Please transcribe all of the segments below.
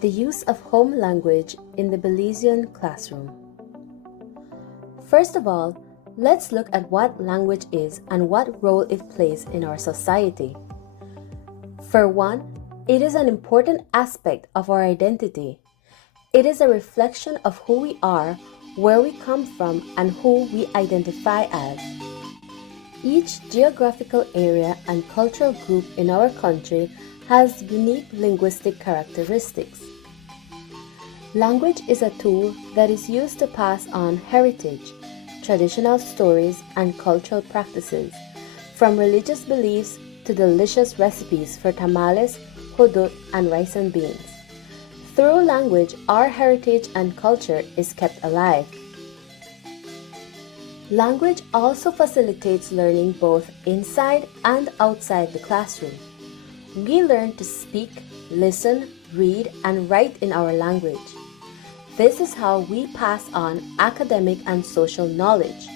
The use of home language in the Belizean classroom. First of all, let's look at what language is and what role it plays in our society. For one, it is an important aspect of our identity. It is a reflection of who we are, where we come from, and who we identify as. Each geographical area and cultural group in our country has unique linguistic characteristics. Language is a tool that is used to pass on heritage, traditional stories, and cultural practices, from religious beliefs to delicious recipes for tamales, hudut, and rice and beans. Through language, our heritage and culture is kept alive. Language also facilitates learning both inside and outside the classroom. We learn to speak, listen, read, and write in our language. This is how we pass on academic and social knowledge.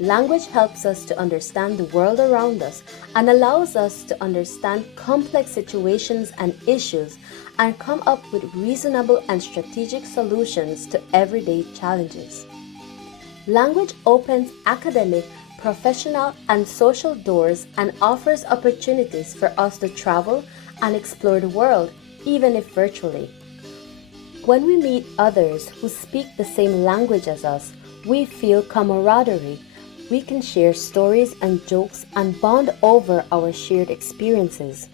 Language helps us to understand the world around us and allows us to understand complex situations and issues and come up with reasonable and strategic solutions to everyday challenges. Language opens academic, professional, and social doors and offers opportunities for us to travel and explore the world, even if virtually. When we meet others who speak the same language as us, we feel camaraderie. We can share stories and jokes and bond over our shared experiences.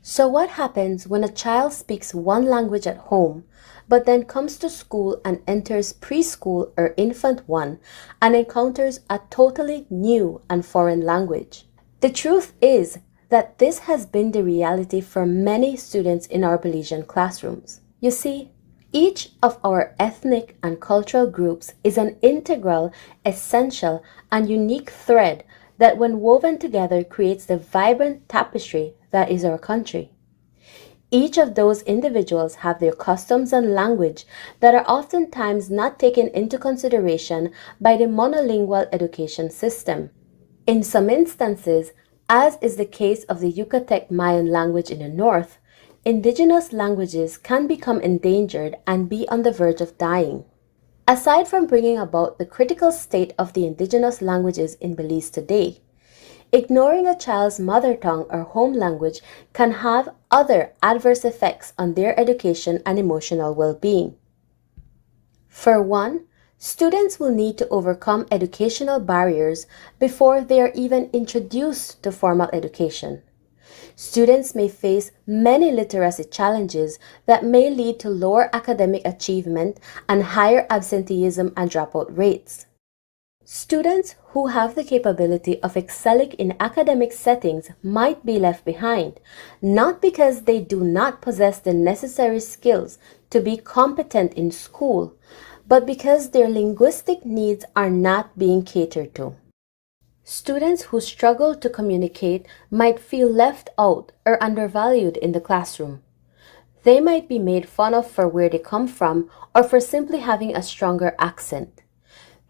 So what happens when a child speaks one language at home, but then comes to school and enters preschool or infant one and encounters a totally new and foreign language? The truth is that this has been the reality for many students in our Belizean classrooms. You see, each of our ethnic and cultural groups is an integral, essential, and unique thread that when woven together creates the vibrant tapestry that is our country. Each of those individuals have their customs and language that are oftentimes not taken into consideration by the monolingual education system. In some instances, as is the case of the Yucatec Mayan language in the north, indigenous languages can become endangered and be on the verge of dying. Aside from bringing about the critical state of the indigenous languages in Belize today, ignoring a child's mother tongue or home language can have other adverse effects on their education and emotional well-being. For one, students will need to overcome educational barriers before they are even introduced to formal education. Students may face many literacy challenges that may lead to lower academic achievement and higher absenteeism and dropout rates. Students who have the capability of excelling in academic settings might be left behind, not because they do not possess the necessary skills to be competent in school, but because their linguistic needs are not being catered to. Students who struggle to communicate might feel left out or undervalued in the classroom. They might be made fun of for where they come from or for simply having a stronger accent.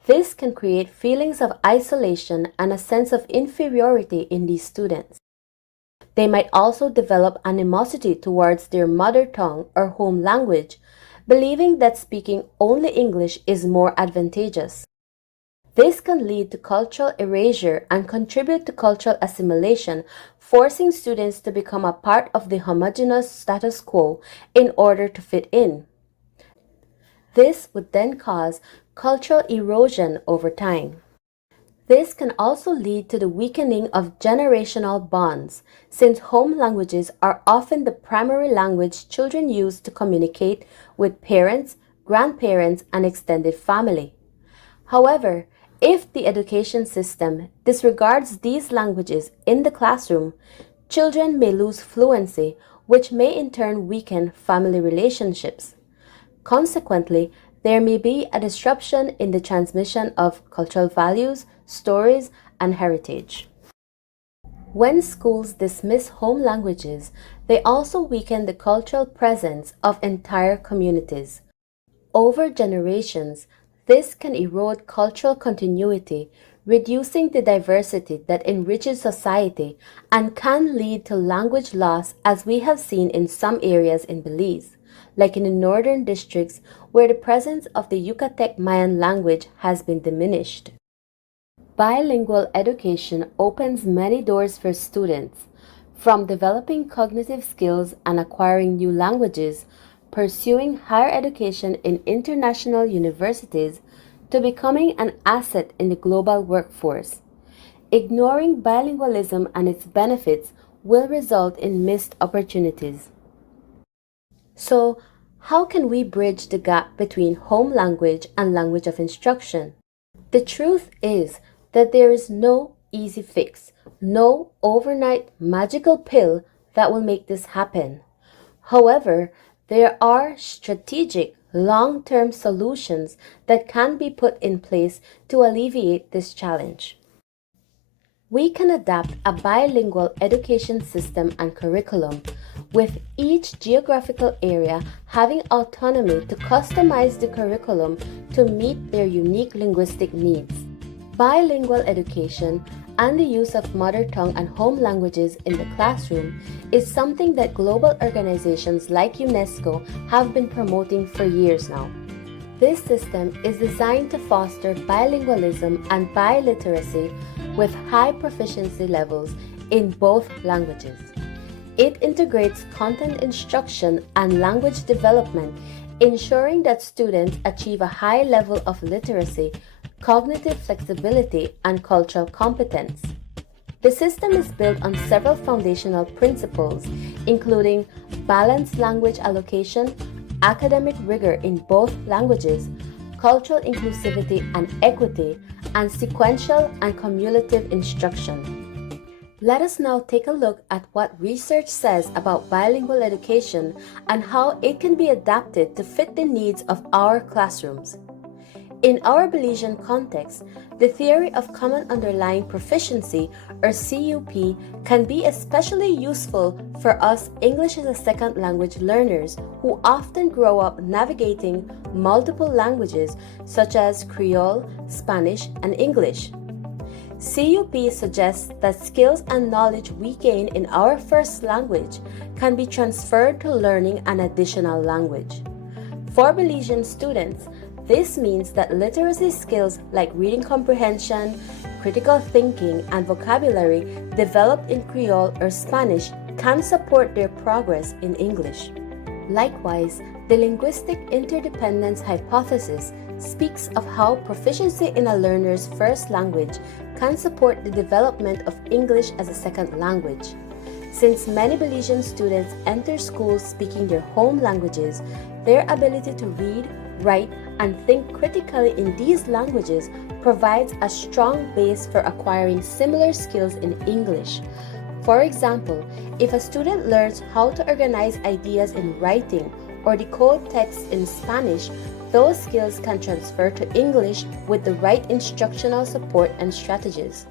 This can create feelings of isolation and a sense of inferiority in these students. They might also develop animosity towards their mother tongue or home language, believing that speaking only English is more advantageous. This can lead to cultural erasure and contribute to cultural assimilation, forcing students to become a part of the homogeneous status quo in order to fit in. This would then cause cultural erosion over time. This can also lead to the weakening of generational bonds, since home languages are often the primary language children use to communicate with parents, grandparents, and extended family. However, if the education system disregards these languages in the classroom, children may lose fluency, which may in turn weaken family relationships. Consequently, there may be a disruption in the transmission of cultural values, stories, and heritage. When schools dismiss home languages, they also weaken the cultural presence of entire communities. Over generations, this can erode cultural continuity, reducing the diversity that enriches society and can lead to language loss, as we have seen in some areas in Belize. like in the northern districts where the presence of the Yucatec Mayan language has been diminished. Bilingual education opens many doors for students, from developing cognitive skills and acquiring new languages, pursuing higher education in international universities, to becoming an asset in the global workforce. Ignoring bilingualism and its benefits will result in missed opportunities. So, how can we bridge the gap between home language and language of instruction? The truth is that there is no easy fix, no overnight magical pill that will make this happen. However, there are strategic, long term solutions that can be put in place to alleviate this challenge. We can adapt a bilingual education system and curriculum, with each geographical area having autonomy to customize the curriculum to meet their unique linguistic needs. Bilingual education and the use of mother tongue and home languages in the classroom is something that global organizations like UNESCO have been promoting for years now. This system is designed to foster bilingualism and biliteracy with high proficiency levels in both languages. It integrates content instruction and language development, ensuring that students achieve a high level of literacy, cognitive flexibility, and cultural competence. The system is built on several foundational principles, including balanced language allocation, academic rigor in both languages, cultural inclusivity and equity, and sequential and cumulative instruction. Let us now take a look at what research says about bilingual education and how it can be adapted to fit the needs of our classrooms. In our Belizean context, the theory of common underlying proficiency, or CUP, can be especially useful for us English as a second language learners who often grow up navigating multiple languages such as Creole, Spanish, and English. CUP suggests that skills and knowledge we gain in our first language can be transferred to learning an additional language. For Belizean students, this means that literacy skills like reading comprehension, critical thinking, and vocabulary developed in Creole or Spanish can support their progress in English. Likewise, the linguistic interdependence hypothesis speaks of how proficiency in a learner's first language can support the development of English as a second language. Since many Belizean students enter school speaking their home languages, their ability to read, write, and think critically in these languages provides a strong base for acquiring similar skills in English. For example, if a student learns how to organize ideas in writing or decode text in Spanish, those skills can transfer to English with the right instructional support and strategies.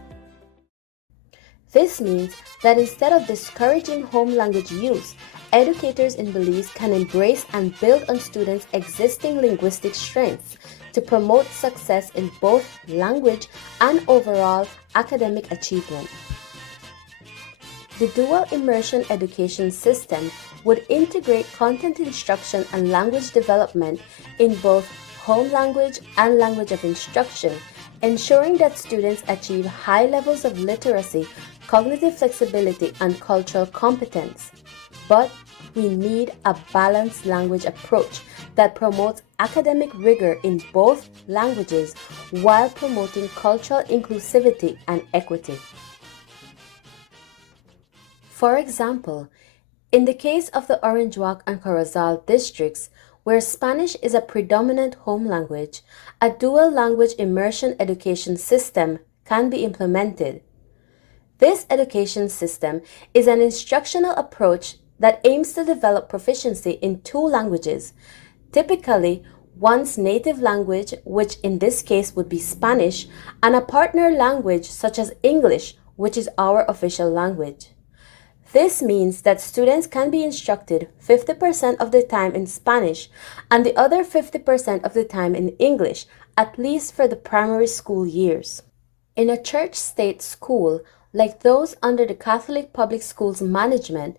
This means that instead of discouraging home language use, educators in Belize can embrace and build on students' existing linguistic strengths to promote success in both language and overall academic achievement. The dual immersion education system would integrate content instruction and language development in both home language and language of instruction, ensuring that students achieve high levels of literacy, cognitive flexibility, and cultural competence. But we need a balanced language approach that promotes academic rigor in both languages while promoting cultural inclusivity and equity. For example, in the case of the Orange Walk and Corozal districts, where Spanish is a predominant home language, a dual language immersion education system can be implemented. This education system is an instructional approach that aims to develop proficiency in two languages, typically one's native language, which in this case would be Spanish, and a partner language such as English, which is our official language. This means that students can be instructed 50% of the time in Spanish and the other 50% of the time in English, at least for the primary school years. In a church-state school, like those under the Catholic public schools management,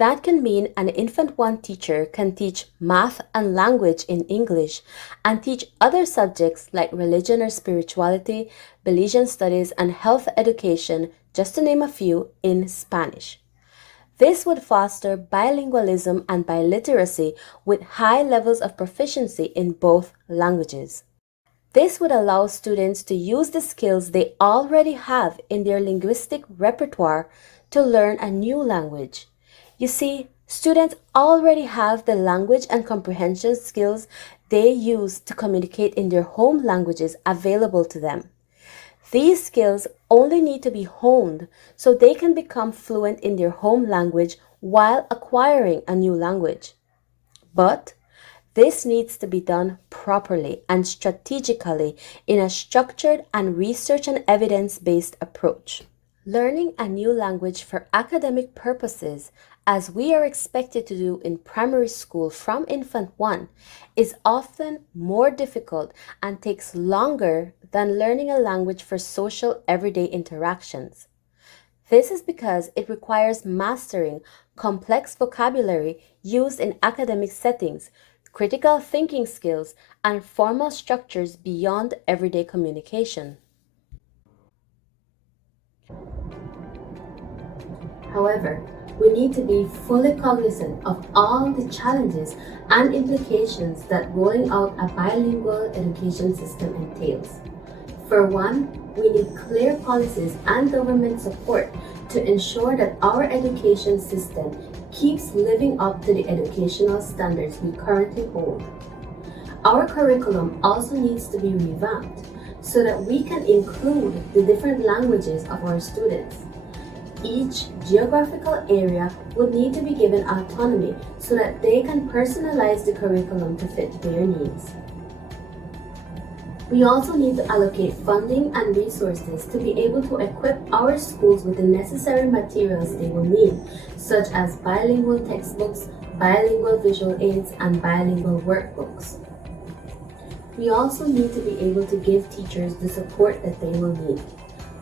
That can mean an infant one teacher can teach math and language in English and teach other subjects like religion or spirituality, Belizean studies, and health education, just to name a few, in Spanish. This would foster bilingualism and biliteracy with high levels of proficiency in both languages. This would allow students to use the skills they already have in their linguistic repertoire to learn a new language. You see, students already have the language and comprehension skills they use to communicate in their home languages available to them. These skills only need to be honed so they can become fluent in their home language while acquiring a new language. But this needs to be done properly and strategically in a structured and research and evidence-based approach. Learning a new language for academic purposes, as we are expected to do in primary school from infant one, is often more difficult and takes longer than learning a language for social everyday interactions. This is because it requires mastering complex vocabulary used in academic settings, critical thinking skills, and formal structures beyond everyday communication. However, we need to be fully cognizant of all the challenges and implications that rolling out a bilingual education system entails. For one, we need clear policies and government support to ensure that our education system keeps living up to the educational standards we currently hold. Our curriculum also needs to be revamped so that we can include the different languages of our students. Each geographical area would need to be given autonomy so that they can personalize the curriculum to fit their needs. We also need to allocate funding and resources to be able to equip our schools with the necessary materials they will need, such as bilingual textbooks, bilingual visual aids, and bilingual workbooks. We also need to be able to give teachers the support that they will need.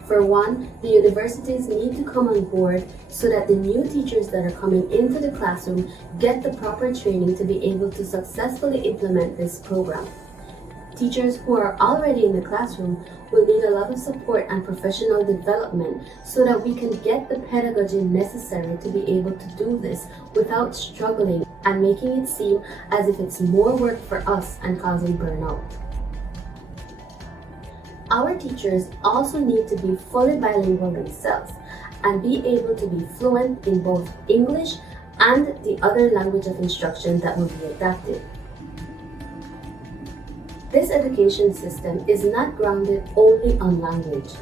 For one, the universities need to come on board so that the new teachers that are coming into the classroom get the proper training to be able to successfully implement this program. Teachers who are already in the classroom will need a lot of support and professional development so that we can get the pedagogy necessary to be able to do this without struggling and making it seem as if it's more work for us and causing burnout. Our teachers also need to be fully bilingual themselves and be able to be fluent in both English and the other language of instruction that will be adapted. This education system is not grounded only on language.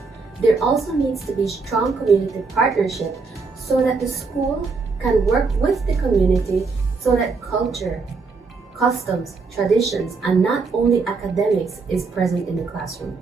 There also needs to be strong community partnership so that the school can work with the community so that culture, customs, traditions, and not only academics is present in the classroom.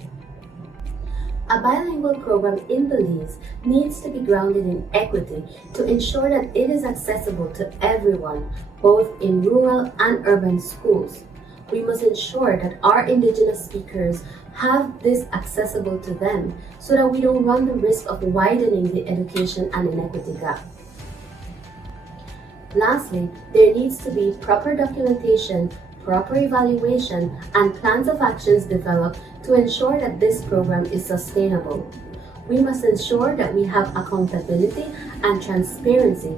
A bilingual program in Belize needs to be grounded in equity to ensure that it is accessible to everyone, both in rural and urban schools. We must ensure that our indigenous speakers have this accessible to them so that we don't run the risk of widening the education and inequity gap. Lastly, there needs to be proper documentation, proper evaluation, and plans of actions developed to ensure that this program is sustainable. We must ensure that we have accountability and transparency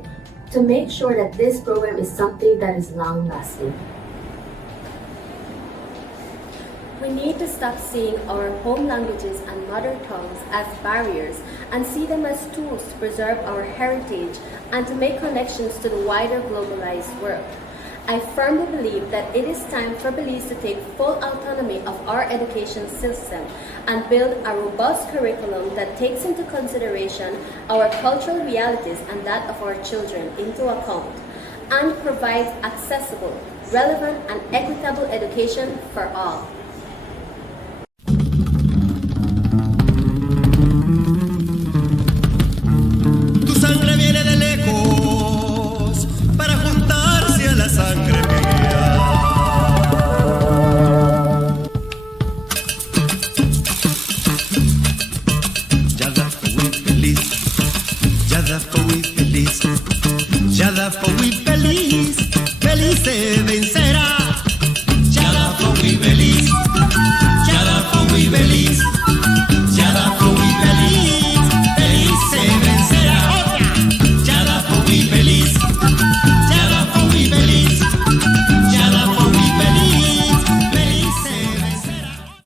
to make sure that this program is something that is long-lasting. We need to stop seeing our home languages and mother tongues as barriers and see them as tools to preserve our heritage and to make connections to the wider globalized world. I firmly believe that it is time for Belize to take full autonomy of our education system and build a robust curriculum that takes into consideration our cultural realities and that of our children into account and provides accessible, relevant, and equitable education for all. Jada vence, vence.